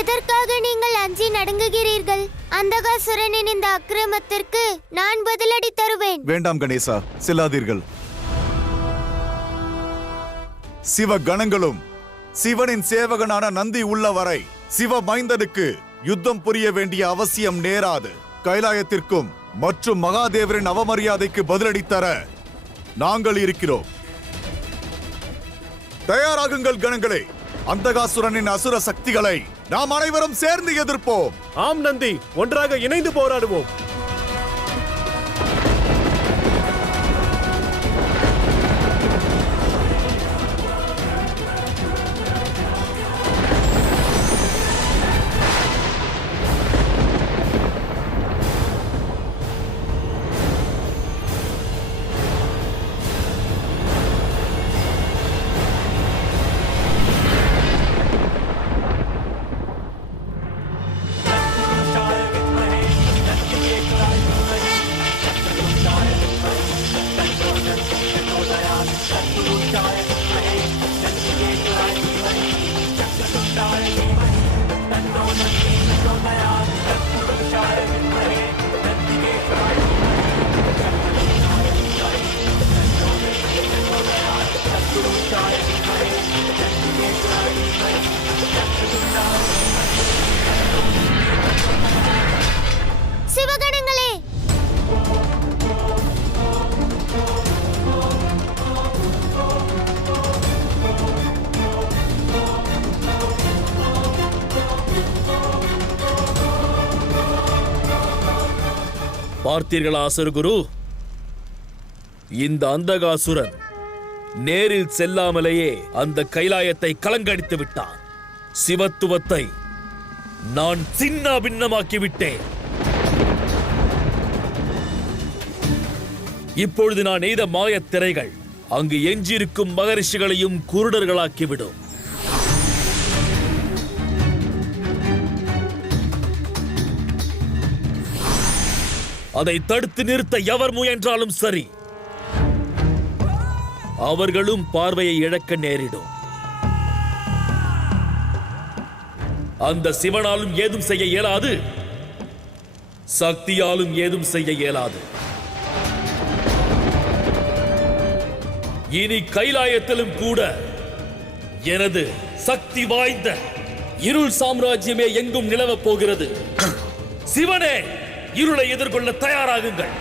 எதற்காக நீங்கள் அஞ்சி நடுங்குகிறீர்கள்? அந்தகாசுரனின் இந்த அக்கிரமத்திற்கு நான் பதிலடி தருவேன். வேண்டாம் கணேசா, செல்லாதீர்கள். சிவ கணங்களும் சிவனின் சேவகனான நந்தி உள்ள வரை சிவ மைந்தனுக்கு யுத்தம் புரிய வேண்டிய அவசியம் நேராது. கைலாயத்திற்கும் மற்றும் மகாதேவரின் அவமரியாதைக்கு பதிலடி தர நாங்கள் இருக்கிறோம். தயாராகுங்கள் கணங்களே. அந்தகாசுரனின் அசுர சக்திகளை நாம் அனைவரும் சேர்ந்து எதிர்ப்போம். ஆம் நந்தி, ஒன்றாக இணைந்து போராடுவோம். சிவகணங்களே, பார்த்தீர்களா அசுரகுரு? இந்த அந்தகாசுரன் நேரில் செல்லாமலேயே அந்த கைலாயத்தை கலங்கடித்து விட்டான். சிவத்துவத்தை நான் சின்ன பின்னமாக்கி விட்டேன். இப்பொழுது நான் எய்த மாயத் திரைகள் அங்கு எஞ்சியிருக்கும் மகரிஷிகளையும் குருடர்களாக்கிவிடும். அதை தடுத்து நிறுத்த எவர் முயன்றாலும் சரி, அவர்களும் பார்வையை இழக்க நேரிடும். அந்த சிவனாலும் ஏதும் செய்ய இயலாது, சக்தியாலும் ஏதும் செய்ய இயலாது. இனி கைலாயத்திலும் கூட எனது சக்தி வாய்ந்த இருள் சாம்ராஜ்யமே எங்கும் நிலவப் போகிறது. சிவனே, இருளை எதிர்கொள்ள தயாராகுங்கள்.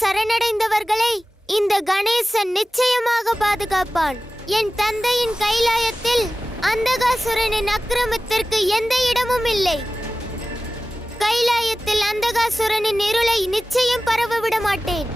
சரணடைந்தவர்களை இந்த கணேசன் நிச்சயமாக பாதுகாப்பான். என் தந்தையின் கைலாயத்தில் அந்தகாசுரனின் அக்கிரமத்திற்கு எந்த இடமும் இல்லை. கைலாயத்தில் அந்தகாசுரனின் இருளை நிச்சயம் பரவ விட மாட்டேன்.